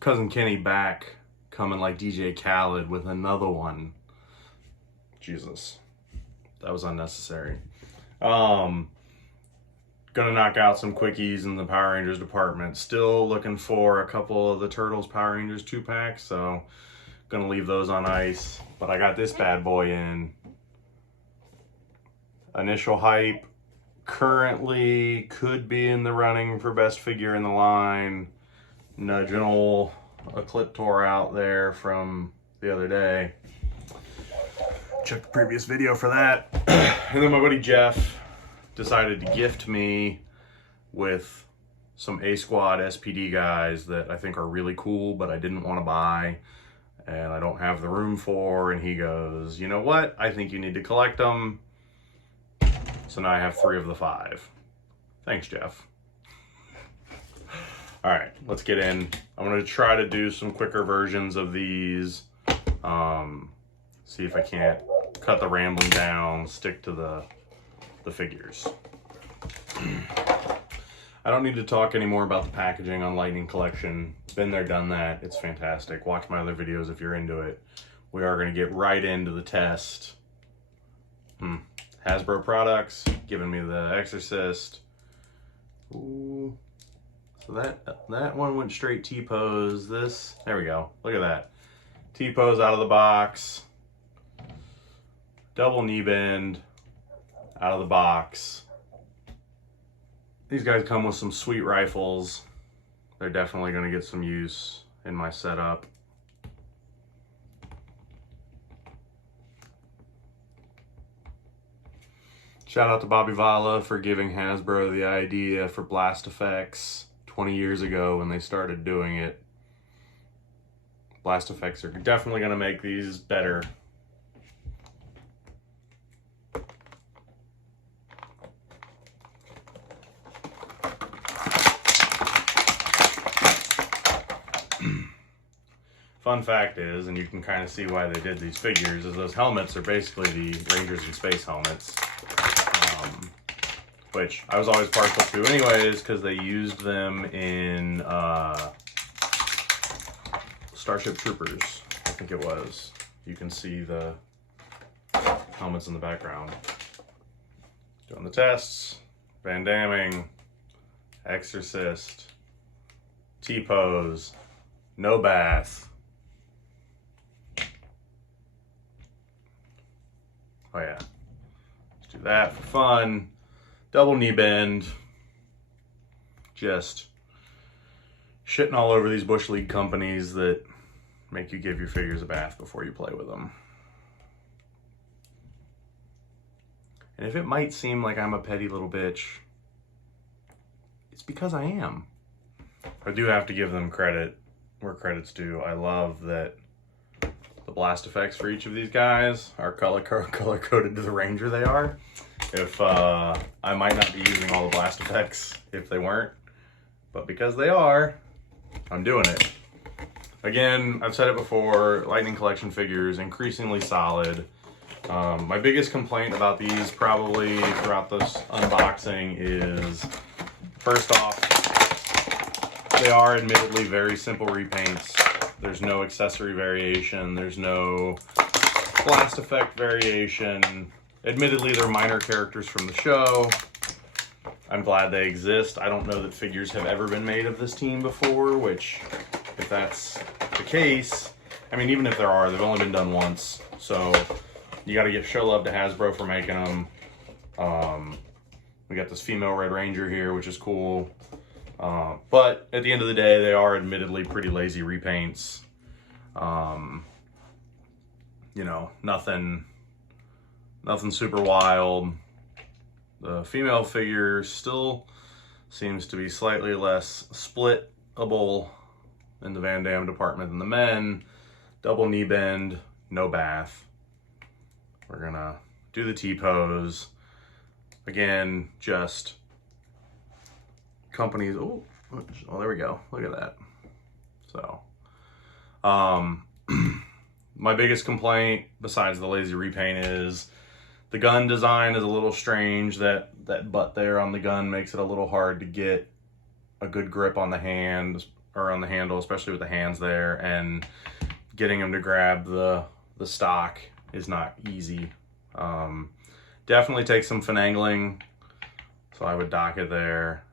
Cousin Kenny back, coming like DJ Khaled with another one. Jesus, that was unnecessary. Gonna knock out some quickies in the Power Rangers department. Still looking for a couple of the Turtles Power Rangers 2-packs, so gonna leave those on ice. But I got this bad boy in. Initial hype. Currently could be in the running for best figure in the line. Nudging old Ecliptor out there from the other day. Check the previous video for that. And then my buddy Jeff decided to gift me with some A-Squad SPD guys that I think are really cool, but I didn't want to buy and I don't have the room for. And he goes, you know what? I think you need to collect them. So now I have 3 of the 5. Thanks, Jeff. All right, let's get in. I'm gonna try to do some quicker versions of these. See if I can't cut the rambling down, stick to the figures. I don't need to talk anymore about the packaging on Lightning Collection. Been there, done that. It's fantastic. Watch my other videos if you're into it. We are gonna get right into the test. Hasbro products, giving me the Exorcist. Ooh. So that one went straight T-pose. This, there we go. Look at that. T-pose out of the box. Double knee bend out of the box. These guys come with some sweet rifles. They're definitely going to get some use in my setup. Shout out to Bobby Valla for giving Hasbro the idea for blast effects 20 years ago when they started doing it. Blast effects are definitely going to make these better. Fun fact is, and you can kind of see why they did these figures, is those helmets are basically the Rangers in Space helmets. Which I was always partial to anyways, because they used them in Starship Troopers, I think it was. You can see the helmets in the background. Doing the tests, Van Damming, Exorcist, T-pose, no bath. Oh yeah, let's do that for fun. Double knee bend, just shitting all over these Bush League companies that make you give your figures a bath before you play with them. And if it might seem like I'm a petty little bitch, it's because I am. I do have to give them credit where credit's due. I love that the blast effects for each of these guys are color-coded to the Ranger they are. If I might not be using all the blast effects if they weren't, but because they are, I'm doing it. Again, I've said it before, Lightning Collection figures, increasingly solid. My biggest complaint about these probably throughout this unboxing is, first off, they are admittedly very simple repaints. There's no accessory variation, there's no blast effect variation. Admittedly, they're minor characters from the show. I'm glad they exist. I don't know that figures have ever been made of this team before, which, if that's the case, I mean, even if there are, they've only been done once. So, you gotta give show love to Hasbro for making them. We got this female Red Ranger here, which is cool. But at the end of the day, they are admittedly pretty lazy repaints. You know, nothing super wild. The female figure still seems to be slightly less splitable in the Van Damme department than the men. Double knee bend, no bath. We're gonna do the T-pose. Again, just companies, oh, there we go, look at that. So, my biggest complaint, besides the lazy repaint, is the gun design is a little strange. That butt there on the gun makes it a little hard to get a good grip on the hand, or on the handle, especially with the hands there, and getting him to grab the stock is not easy. Definitely takes some finagling, so I would dock it there.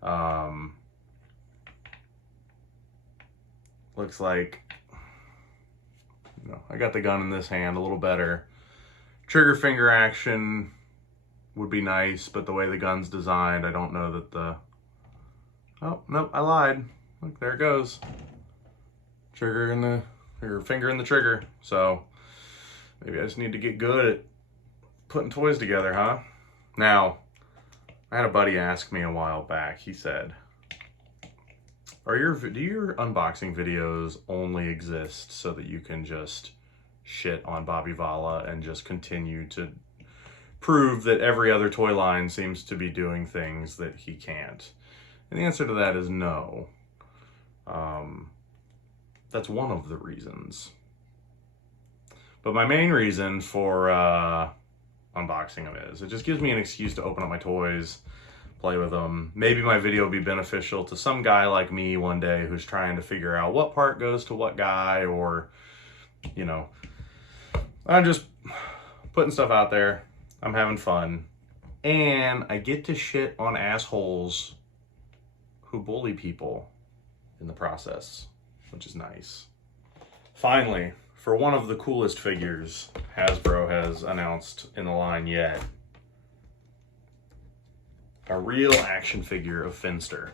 Looks like, you know, I got the gun in this hand a little better. Trigger finger action would be nice, but the way the gun's designed, I don't know that the... Oh, nope, I lied. Look, there it goes. Trigger in the... or finger in the trigger. So, maybe I just need to get good at putting toys together, huh? Now, I had a buddy ask me a while back. He said, do your unboxing videos only exist so that you can just shit on Bobby Valla and just continue to prove that every other toy line seems to be doing things that he can't? And the answer to that is no. That's one of the reasons. But my main reason for unboxing them is it just gives me an excuse to open up my toys, play with them. Maybe my video will be beneficial to some guy like me one day who's trying to figure out what part goes to what guy, or, you know, I'm just putting stuff out there. I'm having fun. And I get to shit on assholes who bully people in the process, which is nice. Finally, for one of the coolest figures Hasbro has announced in the line yet, a real action figure of Finster.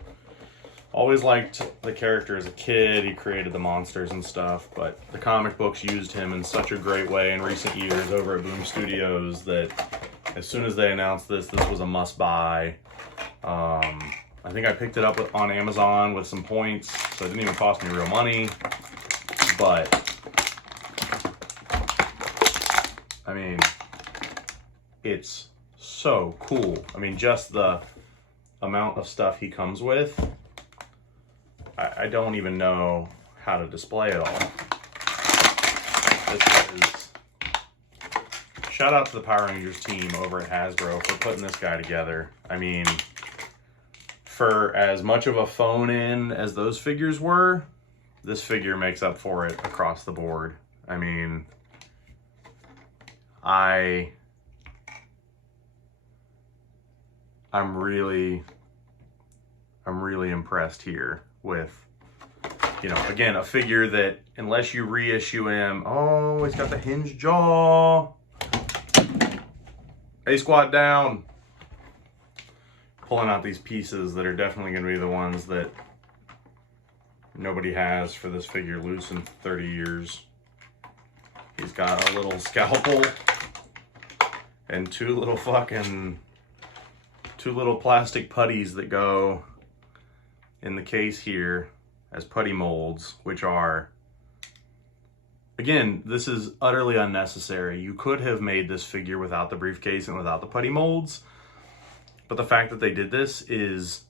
Always liked the character as a kid. He created the monsters and stuff, but the comic books used him in such a great way in recent years over at Boom Studios that as soon as they announced this was a must-buy. I think I picked it up on Amazon with some points, so it didn't even cost me real money. But, I mean, it's so cool. I mean, just the amount of stuff he comes with, I don't even know how to display it all. Shout out to the Power Rangers team over at Hasbro for putting this guy together. I mean, for as much of a phone-in as those figures were, this figure makes up for it across the board. I mean, I'm really impressed here with, you know, again, a figure that unless you reissue him, oh, he's got the hinged jaw. A squat down. Pulling out these pieces that are definitely going to be the ones that nobody has for this figure loose in 30 years. He's got a little scalpel and two little plastic putties that go in the case here as putty molds, which are, again, this is utterly unnecessary. You could have made this figure without the briefcase and without the putty molds, but the fact that they did this is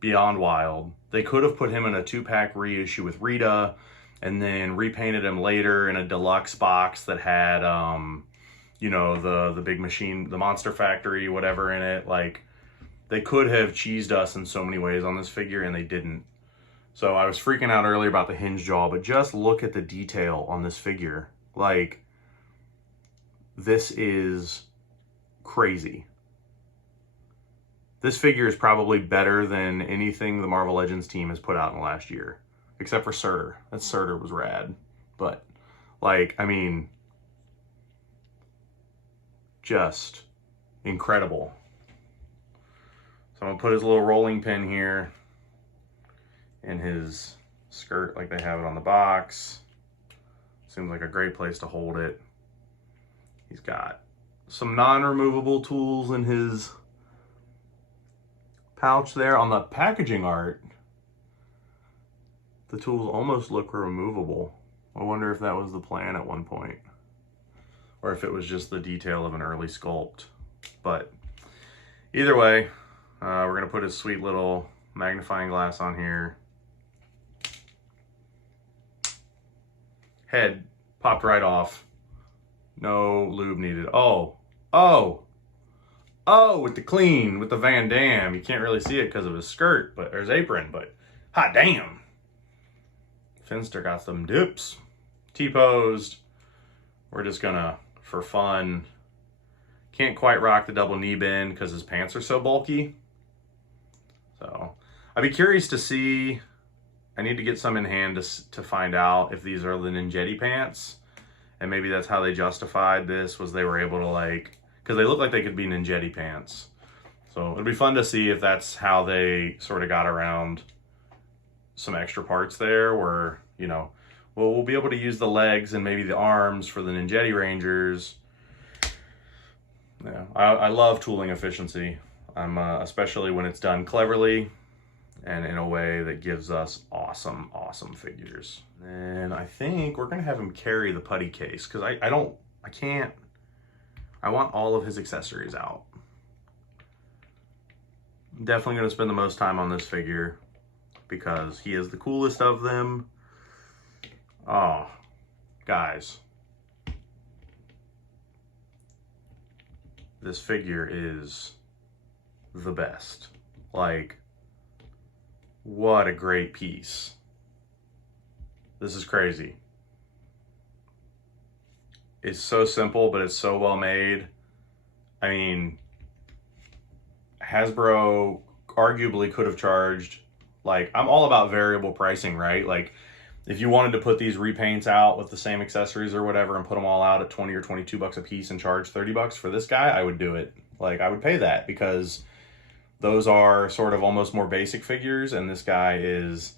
beyond wild. They could have put him in a 2-pack reissue with Rita and then repainted him later in a deluxe box that had, you know, the big machine, the Monster Factory, whatever in it. Like, they could have cheesed us in so many ways on this figure, and they didn't. So I was freaking out earlier about the hinge jaw, but just look at the detail on this figure. Like, this is crazy. This figure is probably better than anything the Marvel Legends team has put out in the last year. Except for Surtur. That Surtur was rad. But, like, I mean, just incredible. So I'm going to put his little rolling pin here in his skirt like they have it on the box. Seems like a great place to hold it. He's got some non-removable tools in his pouch there. On the packaging art, the tools almost look removable. I wonder if that was the plan at one point, or if it was just the detail of an early sculpt. But either way, we're gonna put his sweet little magnifying glass on here. Head popped right off. No lube needed. Oh, with the clean, with the Van Damme. You can't really see it because of his skirt, or his apron, but hot damn. Finster got some dips. T-posed. We're just gonna, for fun, can't quite rock the double knee bend because his pants are so bulky. So I'd be curious to see, I need to get some in hand to find out if these are the Ninjetti pants. And maybe that's how they justified this, was they were able to like, because they look like they could be Ninjetti pants. So it'd be fun to see if that's how they sort of got around some extra parts there, where, you know, well, we'll be able to use the legs and maybe the arms for the Ninjetti Rangers. Yeah, I love tooling efficiency. Especially when it's done cleverly and in a way that gives us awesome, awesome figures. And I think we're gonna have him carry the putty case, because I want all of his accessories out. I'm definitely gonna spend the most time on this figure because he is the coolest of them. Oh, guys. This figure is the best. Like, what a great piece. This is crazy. It's so simple, but it's so well made. I mean, Hasbro arguably could have charged, like, I'm all about variable pricing, right? Like, if you wanted to put these repaints out with the same accessories or whatever and put them all out at 20 or 22 bucks a piece and charge 30 bucks for this guy, I would do it. Like, I would pay that, because those are sort of almost more basic figures, and this guy is,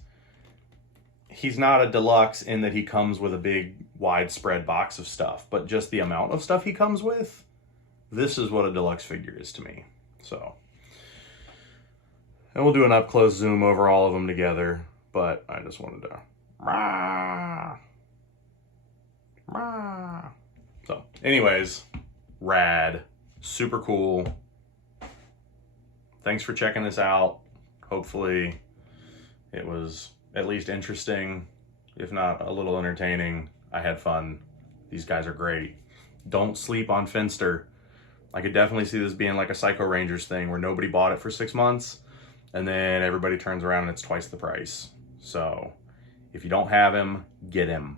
he's not a deluxe in that he comes with a big widespread box of stuff, but just the amount of stuff he comes with, this is what a deluxe figure is to me. So, and we'll do an up close zoom over all of them together, but I just wanted to so anyways, rad, super cool. Thanks for checking this out. Hopefully it was at least interesting, if not a little entertaining. I had fun. These guys are great. Don't sleep on Finster. I could definitely see this being like a Psycho Rangers thing where nobody bought it for 6 months and then everybody turns around and it's twice the price. So if you don't have him, get him.